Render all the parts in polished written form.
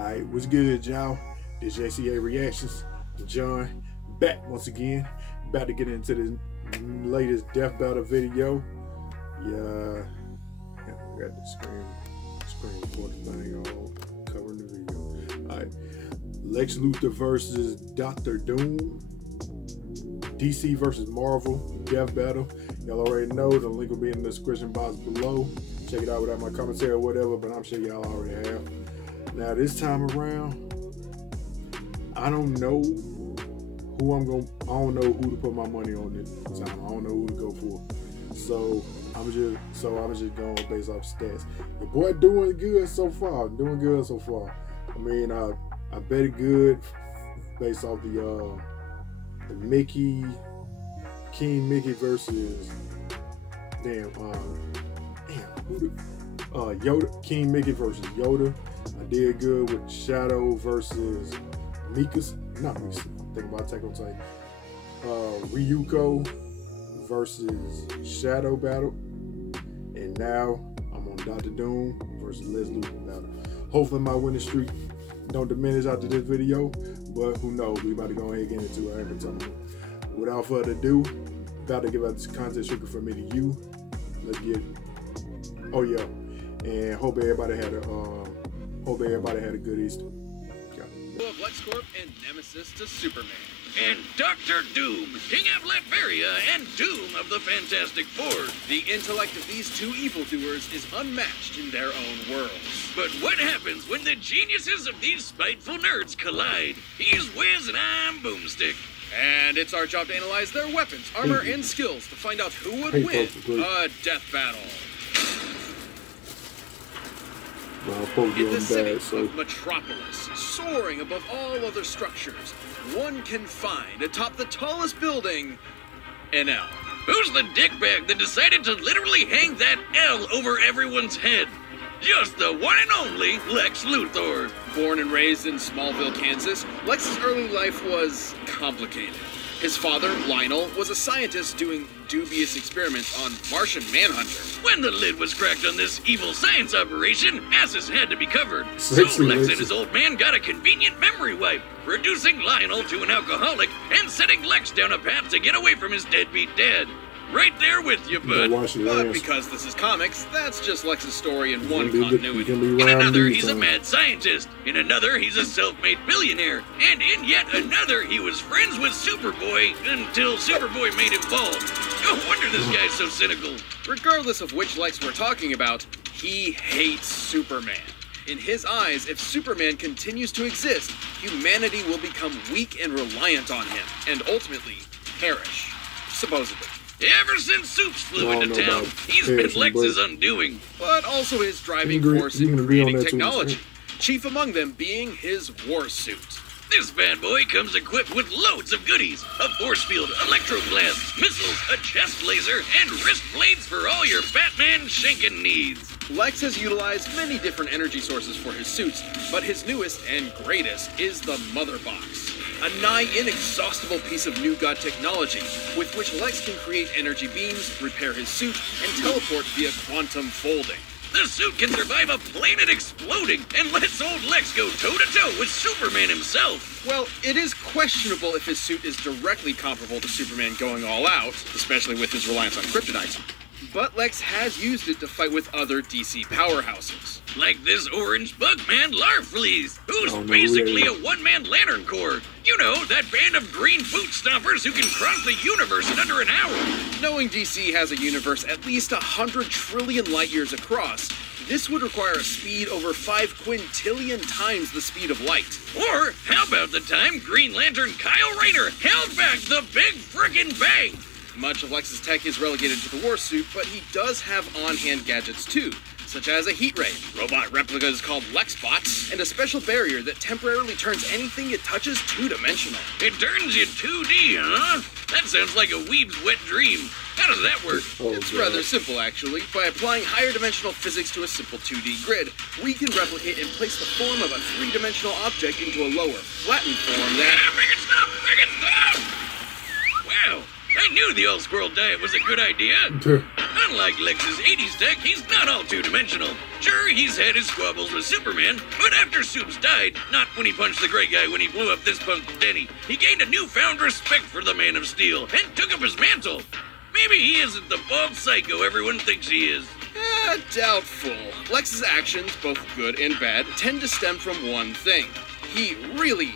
Alright, what's good, y'all? This J.C.A. Reactions. John, back once again. About to get into the latest death battle video. Yeah, we got the screen recording thing on, covering the video. Alright, Lex Luthor versus Dr. Doom. DC versus Marvel death battle. Y'all already know, the link will be in the description box below. Check it out without my commentary or whatever, but I'm sure y'all already have. Now this time around, I don't know who I don't know who to put my money on this time. I don't know who to go for. So I'm just going based off stats. The boy doing good so far. I mean, I bet it good based off the King Mickey versus Yoda. King Mickey versus Yoda. I did good with Shadow versus Mikas. Not Mikas. I'm thinking about Attack on Titan. Ryuko versus Shadow battle. And now I'm on Dr. Doom versus Lex Luthor battle. Hopefully my winning streak don't diminish after this video, but who knows? We about to go ahead and get into it every time. Without further ado, about to give out this content strictly from me to you. Let's get it. Oh yeah, and hope everybody had a good Easter. Of LexCorp and Nemesis to Superman. And Dr. Doom, King of Latveria and Doom of the Fantastic Four. The intellect of these two evildoers is unmatched in their own worlds. But what happens when the geniuses of these spiteful nerds collide? He's Wiz and I'm Boomstick. And it's our job to analyze their weapons, armor, and skills to find out who would win a death battle. In the city of Metropolis, soaring above all other structures, one can find atop the tallest building an L. Who's the dickbag that decided to literally hang that L over everyone's head? Just the one and only Lex Luthor. Born and raised in Smallville, Kansas, Lex's early life was complicated. His father, Lionel, was a scientist doing dubious experiments on Martian Manhunter. When the lid was cracked on this evil science operation, asses had to be covered. So Lex and his old man got a convenient memory wipe, reducing Lionel to an alcoholic and setting Lex down a path to get away from his deadbeat dad. Right there with you, bud. But because this is comics, that's just Lex's story in one continuity. In another, he's a mad scientist. In another, he's a self-made billionaire. And in yet another, he was friends with Superboy until Superboy made him bald. No wonder this guy's so cynical. Regardless of which Lex we're talking about, he hates Superman. In his eyes, if Superman continues to exist, humanity will become weak and reliant on him, and ultimately perish. Supposedly. Ever since Soups flew into town, he's been Lex's undoing. But also his driving force in creating technology, chief among them being his war suit. This bad boy comes equipped with loads of goodies. A force field, electroblasts, missiles, a chest laser, and wrist blades for all your Batman shanking needs. Lex has utilized many different energy sources for his suits, but his newest and greatest is the Mother Box. A nigh inexhaustible piece of new god technology with which Lex can create energy beams, repair his suit, and teleport via quantum folding. The suit can survive a planet exploding and lets old Lex go toe-to-toe with Superman himself. Well, it is questionable if his suit is directly comparable to Superman going all out, especially with his reliance on kryptonite. But Lex has used it to fight with other DC powerhouses. Like this orange bug man, Larfleeze, who's basically a one-man Lantern Corps. You know, that band of green boot stompers who can cross the universe in under an hour. Knowing DC has a universe at least 100 trillion light years across, this would require a speed over 5 quintillion times the speed of light. Or, how about the time Green Lantern Kyle Rayner held back the Big Frickin' Bang? Much of Lex's tech is relegated to the war suit, but he does have on-hand gadgets too, such as a heat ray, robot replicas called Lexbots, and a special barrier that temporarily turns anything it touches two-dimensional. It turns you 2D, huh? That sounds like a weeb's wet dream. How does that work? It's rather simple, actually. By applying higher dimensional physics to a simple 2D grid, we can replicate and place the form of a three-dimensional object into a lower, flattened form that... Make it stop! Make it stop! Wow, I knew the old squirrel diet was a good idea. Unlike Lex's 80s tech, he's not all two-dimensional. Sure, he's had his squabbles with Superman, but after Supes died, not when he punched the gray guy when he blew up this punk Denny, he gained a newfound respect for the Man of Steel and took up his mantle. Maybe he isn't the bald psycho everyone thinks he is. Doubtful. Lex's actions, both good and bad, tend to stem from one thing. He really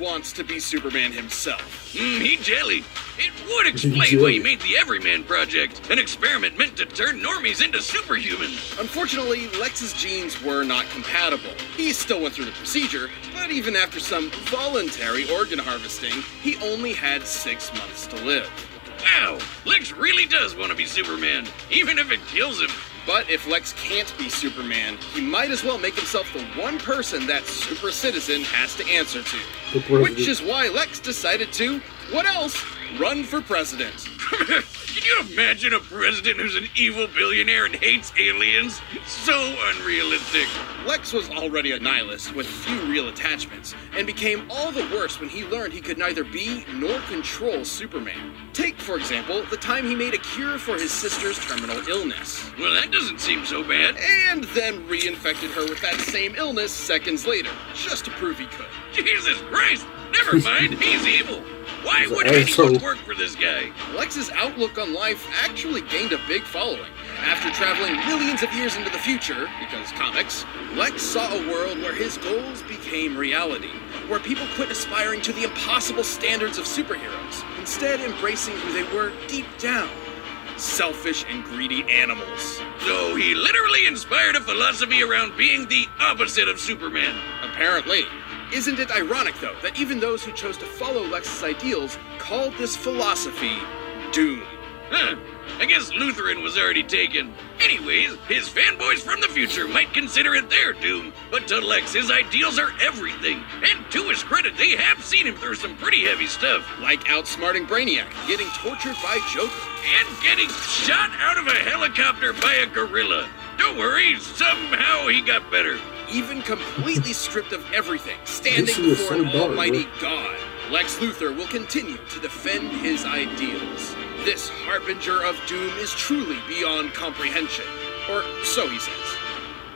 wants to be Superman himself. He jelly. It would explain why he made the Everyman Project, an experiment meant to turn normies into superhumans. Unfortunately, Lex's genes were not compatible. He still went through the procedure, but even after some voluntary organ harvesting, he only had 6 months to live. Wow, Lex really does want to be Superman, even if it kills him. But if Lex can't be Superman, he might as well make himself the one person that super citizen has to answer to. Which is why Lex decided to, what else, run for president. Can you imagine a president who's an evil billionaire and hates aliens? So unrealistic. Lex was already a nihilist with few real attachments, and became all the worse when he learned he could neither be nor control Superman. Take, for example, the time he made a cure for his sister's terminal illness. Well, that doesn't seem so bad. And then reinfected her with that same illness seconds later, just to prove he could. Jesus Christ! Never mind, he's evil. Why would anyone work for this guy? Lex's outlook on life actually gained a big following. After traveling millions of years into the future, because comics, Lex saw a world where his goals became reality, where people quit aspiring to the impossible standards of superheroes, instead embracing who they were deep down. Selfish and greedy animals. So he literally inspired a philosophy around being the opposite of Superman. Apparently. Isn't it ironic, though, that even those who chose to follow Lex's ideals called this philosophy doom? Huh. I guess Lutheran was already taken. Anyways, his fanboys from the future might consider it their doom, but to Lex, his ideals are everything. And to his credit, they have seen him through some pretty heavy stuff. Like outsmarting Brainiac, getting tortured by Joker. And getting shot out of a helicopter by a gorilla. Don't worry, somehow he got better. Even completely stripped of everything, standing before an almighty God, Lex Luthor will continue to defend his ideals. This harbinger of doom is truly beyond comprehension. Or so he says.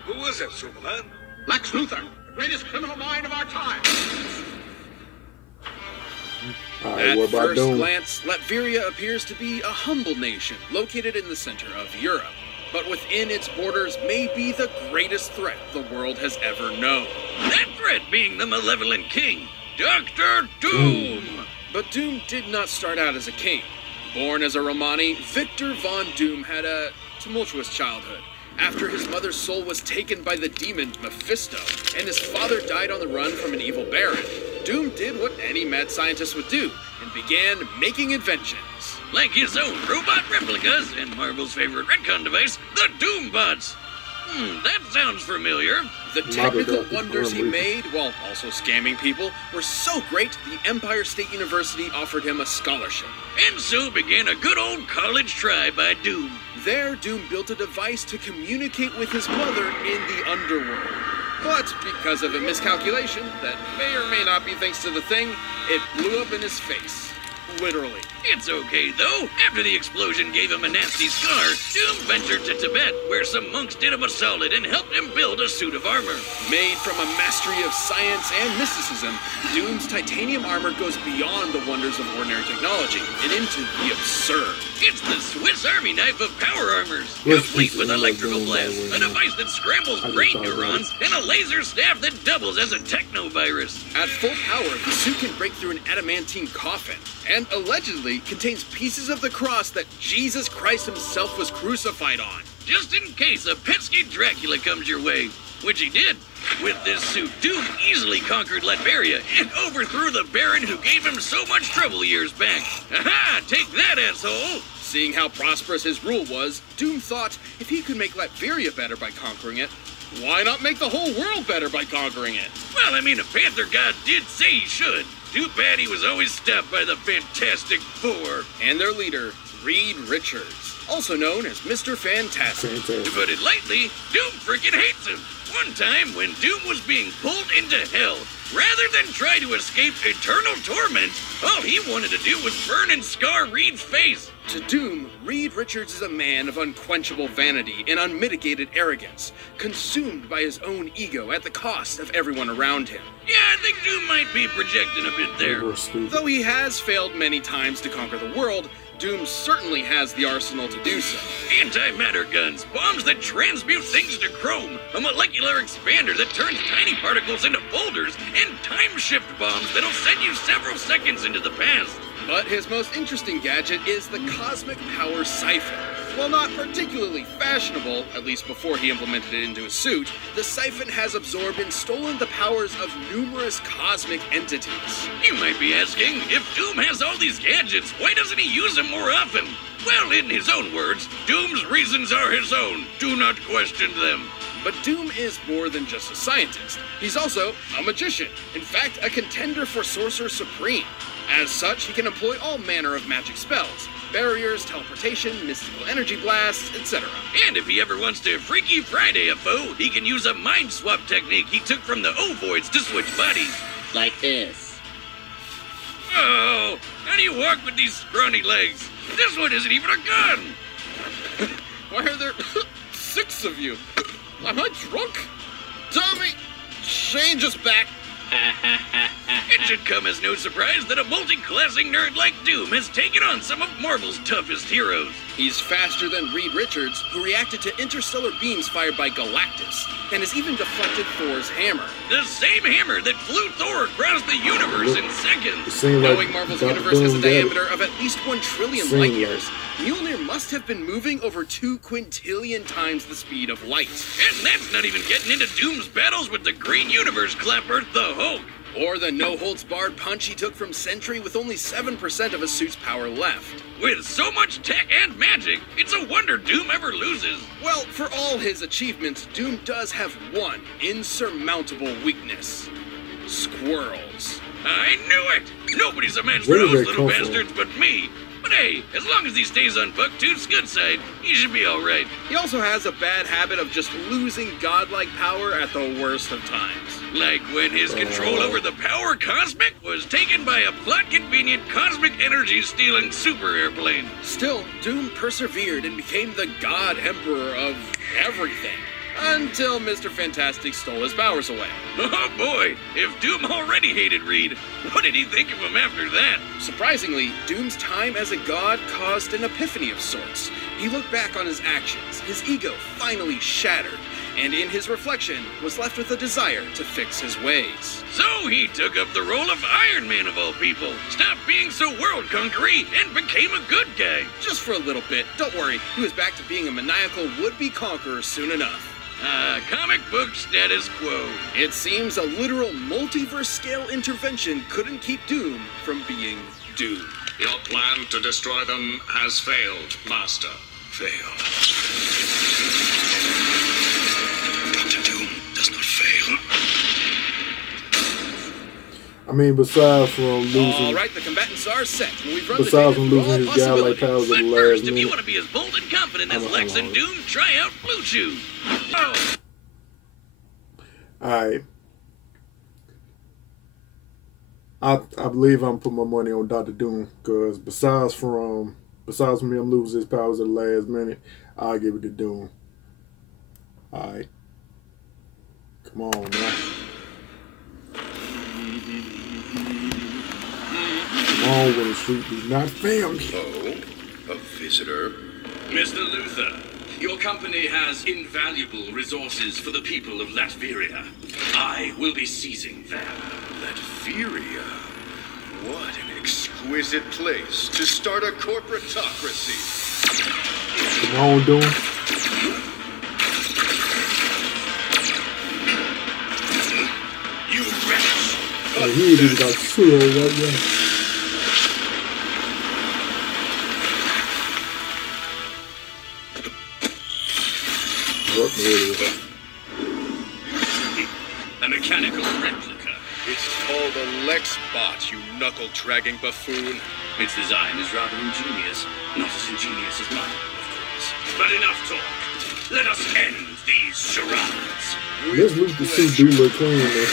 Who is it, Superman? Lex Luthor, the greatest criminal mind of our time. At first glance, Latveria appears to be a humble nation located in the center of Europe. But within its borders may be the greatest threat the world has ever known. That threat being the malevolent king, Dr. Doom! But Doom did not start out as a king. Born as a Romani, Victor Von Doom had a tumultuous childhood. After his mother's soul was taken by the demon Mephisto, and his father died on the run from an evil baron, Doom did what any mad scientist would do, and began making inventions. Like his own robot replicas and Marvel's favorite retcon device, the Doombots. That sounds familiar. The technical wonders he made, while also scamming people, were so great the Empire State University offered him a scholarship. And so began a good old college try by Doom. There, Doom built a device to communicate with his mother in the underworld. But because of a miscalculation that may or may not be thanks to the thing, it blew up in his face. Literally. It's okay, though. After the explosion gave him a nasty scar, Doom ventured to Tibet, where some monks did him a solid and helped him build a suit of armor. Made from a mastery of science and mysticism, Doom's titanium armor goes beyond the wonders of ordinary technology and into the absurd. It's the Swiss Army knife of power armors, complete with electrical blast, a device that scrambles brain neurons, and a laser staff that doubles as a technovirus. At full power, the suit can break through an adamantine coffin, and allegedly contains pieces of the cross that Jesus Christ himself was crucified on. Just in case a pesky Dracula comes your way, which he did. With this suit, Doom easily conquered Latveria and overthrew the Baron who gave him so much trouble years back. Aha! Take that, asshole! Seeing how prosperous his rule was, Doom thought if he could make Latveria better by conquering it, why not make the whole world better by conquering it? Well, I mean, a Panther God did say he should. Too bad he was always stopped by the Fantastic Four. And their leader, Reed Richards, also known as Mr. Fantastic. To put it lightly, Doom freaking hates him. One time, when Doom was being pulled into hell, Rather than try to escape eternal torment, all he wanted to do was burn and scar Reed's face. To Doom, Reed Richards is a man of unquenchable vanity and unmitigated arrogance, consumed by his own ego at the cost of everyone around him. Yeah, I think Doom might be projecting a bit there. Though he has failed many times to conquer the world, Doom certainly has the arsenal to do so. Antimatter guns, bombs that transmute things to chrome, a molecular expander that turns tiny particles into boulders, and time shift bombs that'll send you several seconds into the past. But his most interesting gadget is the Cosmic Power Siphon. While not particularly fashionable, at least before he implemented it into his suit, the siphon has absorbed and stolen the powers of numerous cosmic entities. You might be asking, if Doom has all these gadgets, why doesn't he use them more often? Well, in his own words, Doom's reasons are his own. Do not question them. But Doom is more than just a scientist. He's also a magician. In fact, a contender for Sorcerer Supreme. As such, he can employ all manner of magic spells. Barriers, teleportation, mystical energy blasts, etc. And if he ever wants to Freaky Friday a foe, he can use a mind swap technique he took from the Ovoids to switch bodies. Like this. Oh, how do you walk with these scrawny legs? This one isn't even a gun! Why are there 6 of you? Am I drunk? Tommy, change us back. It should come as no surprise that a multi-classing nerd like Doom has taken on some of Marvel's toughest heroes. He's faster than Reed Richards, who reacted to interstellar beams fired by Galactus, and has even deflected Thor's hammer. The same hammer that flew Thor across the universe in seconds. Knowing Marvel's universe has a diameter of at least 1 trillion light years, Mjolnir must have been moving over 2 quintillion times the speed of light. And that's not even getting into Doom's battles with the Green Universe Clapper, the Hulk. Or the no-holds-barred punch he took from Sentry with only 7% of his suit's power left. With so much tech and magic, it's a wonder Doom ever loses. Well, for all his achievements, Doom does have one insurmountable weakness. Squirrels. I knew it! Nobody's a match for those little bastards but me. But hey, as long as he stays on Bucktooth's good side, he should be alright. He also has a bad habit of just losing godlike power at the worst of times. Like when his control over the Power Cosmic was taken by a plot-convenient cosmic energy-stealing super airplane. Still, Doom persevered and became the God Emperor of everything. Until Mr. Fantastic stole his powers away. Oh boy, if Doom already hated Reed, what did he think of him after that? Surprisingly, Doom's time as a god caused an epiphany of sorts. He looked back on his actions, his ego finally shattered, and in his reflection was left with a desire to fix his ways. So he took up the role of Iron Man of all people, stopped being so world-conquering, and became a good guy. Just for a little bit, don't worry, he was back to being a maniacal would-be conqueror soon enough. Comic book status quo. It seems a literal multiverse-scale intervention couldn't keep Doom from being Doom. Your plan to destroy them has failed, Master. Failed. Dr. Doom does not fail. I mean, besides from losing... Alright, the combatants are set. We've run besides from losing his godlike powers But at the first, last if you minute... want to be as bold and confident as Lex and Doom, try out Blue Chew. Oh. Alright. I believe I'm putting my money on Dr. Doom, because besides from him losing his powers at the last minute, I'll give it to Doom. Alright. Come on, man. Come on, when the street do not fail me. Oh, a visitor. Mr. Luthor, your company has invaluable resources for the people of Latveria. I will be seizing them. Latveria. What an exquisite place to start a corporatocracy. Come on, Doom. You wretch! Oh, he ain't even got two right there. A mechanical replica. It's called a Lex bot, you knuckle-dragging buffoon. Its design is rather ingenious. Not as ingenious as mine, of course. But enough talk. Let us end these charades. Let's loot the suit do look clean, man.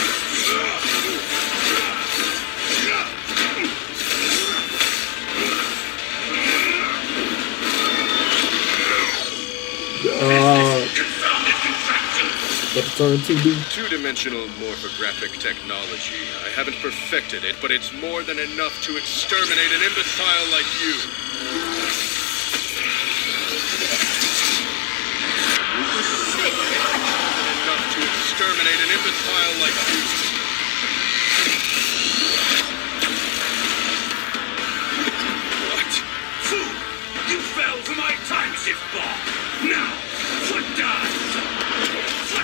Got to turn 2D. Two-dimensional morphographic technology. I haven't perfected it, but it's more than enough to exterminate an imbecile like you. Enough to exterminate an imbecile like you. What? Fool! You fell for my time shift ball! Now, foot dive!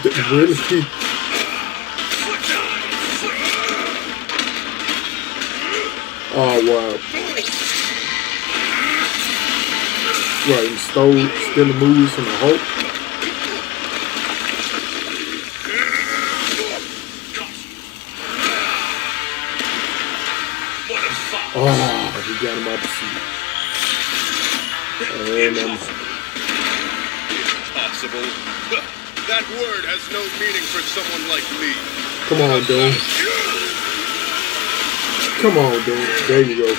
Foot dive! Really? Foot dive! Oh, wow. Right, and stealing moves from the Hulk. Oh, he got him out the seat. And Impossible. That word has no meaning for someone like me. come on, Doom. Come on, Doom. There you go.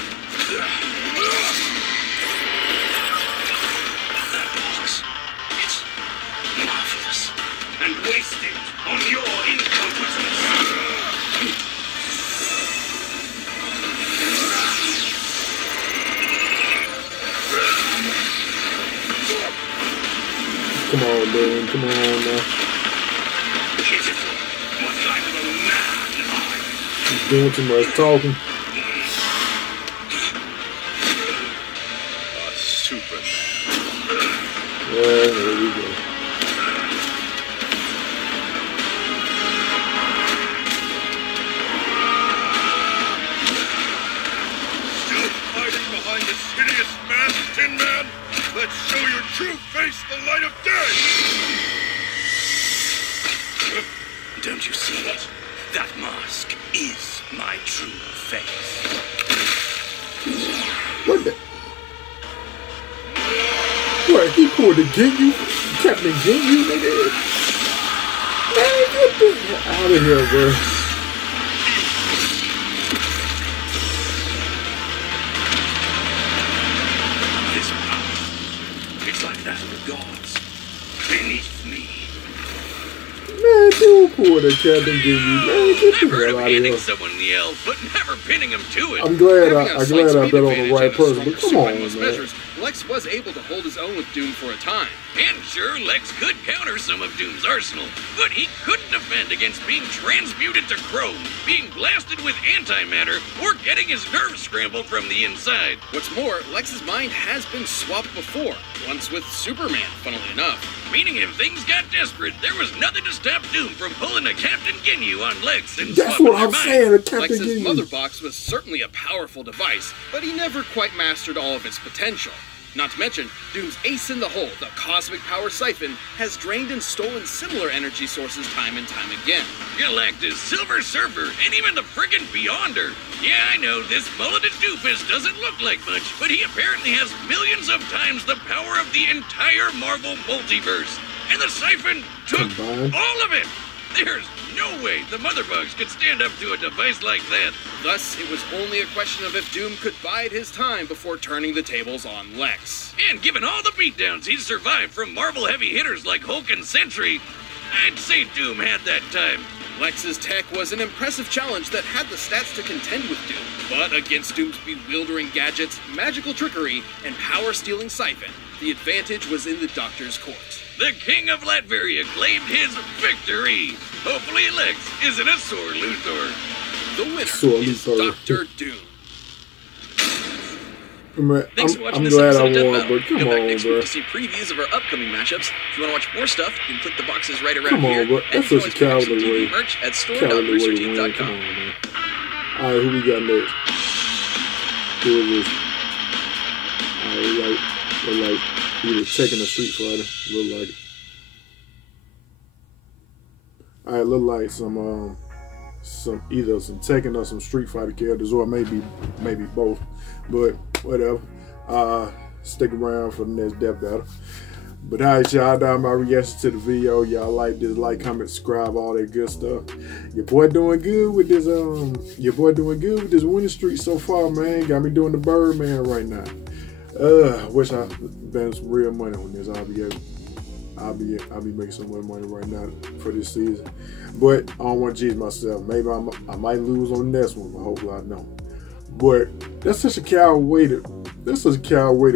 It's marvelous and wasted on your incompetence. Come on, Doom. Come on now. Pitiful. What kind of a man am I? He's doing too much talking. A Superman. Yeah, there we go. Still hiding behind this hideous mask, Tin Man? Let's show your true face the light of day! Don't you see it? That mask is my true face. What the? What, he pulled the Ginyu? Captain Ginyu, nigga? Man, get the hell out of here, bro. This power, it's like that of the gods. Beneath me. Man, dude pulled the Captain Ginyu. Man, get the Never heard hell of out of handing here. someone the L, but never pinning him to it. I'm glad Having a I slight bet speed on the advantage right and a person, but stronger come suit by on, most man. measures, Lex was able to hold his own with Doom for a time. And sure, Lex could counter some of Doom's arsenal, but he couldn't defend against being transmuted to chrome, being blasted with antimatter, or getting his nerves scrambled from the inside. What's more, Lex's mind has been swapped before, once with Superman, funnily enough. Meaning if things got desperate, there was nothing to stop Doom from pulling a Captain Ginyu on Lex and That's swapping what their I'm minds. saying, the Captain Lex's Ginyu. mother box was certainly a powerful device, but he never quite mastered all of its potential. Not to mention, Doom's ace in the hole, the cosmic power siphon, has drained and stolen similar energy sources time and time again. Galactus, Silver Surfer, and even the friggin' Beyonder. Yeah, I know, this mulleted doofus doesn't look like much, but he apparently has millions of times the power of the entire Marvel multiverse. And the siphon took Combined. all of it. There's no way the Mother Bugs could stand up to a device like that. Thus, it was only a question of if Doom could bide his time before turning the tables on Lex. And given all the beatdowns he's survived from Marvel heavy hitters like Hulk and Sentry, I'd say Doom had that time. Lex's tech was an impressive challenge that had the stats to contend with Doom, but against Doom's bewildering gadgets, magical trickery, and power-stealing siphon, the advantage was in the Doctor's court. The King of Latveria claimed his victory. Hopefully Lex isn't a sore Luthor. The winner Sore is Luthor. Dr. Doom. Thanks for watching I'm this glad I episode of Death won, Battle. but come Go back on, next bro. week to see previews of our upcoming matchups. If you want to watch more stuff, you can click the boxes right around Come on, here. bro. And That's you such a can always pick up some cowardly way. TV merch at Cowardly way to win. Come store.roosterteeth.com. on, man. Alright, who we got next? Who is this? Alright, look like he was taking a Street Fighter. Look like it. Alright, look like some either some Tekken or some Street Fighter characters, or maybe both. But whatever. Stick around for the next death battle. But alright, y'all, that my reaction to the video. Y'all like this, like, comment, subscribe, all that good stuff. Your boy doing good with this winning streak so far, man. Got me doing the Birdman right now. Wish I bet some real money on this. I'll be able. I'll be making some more money right now for this season. But I don't want to jinx myself. Maybe I might lose on the next one, but hopefully I don't. But that's such a coward way to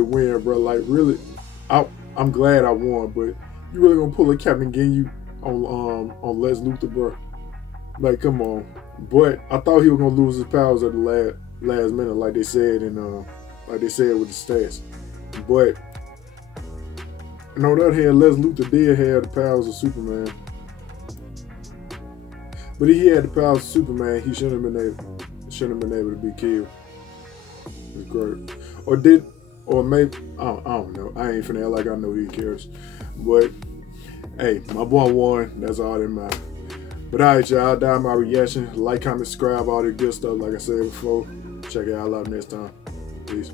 win, bro. Like really, I'm glad I won, but you really gonna pull a Captain Ginyu on Lex Luthor, bro? Like, come on. But I thought he was gonna lose his powers at the last minute, like they said with the stats. But on the other hand, Lex Luthor did have the powers of Superman. But if he had the powers of Superman, he shouldn't have been able to be killed. It's great. Or maybe I don't know. I ain't finna act like I know these characters. But hey, my boy won. That's all that matters. But alright, y'all, that's my reaction. Like, comment, subscribe, all that good stuff. Like I said before, check it out next time. Peace.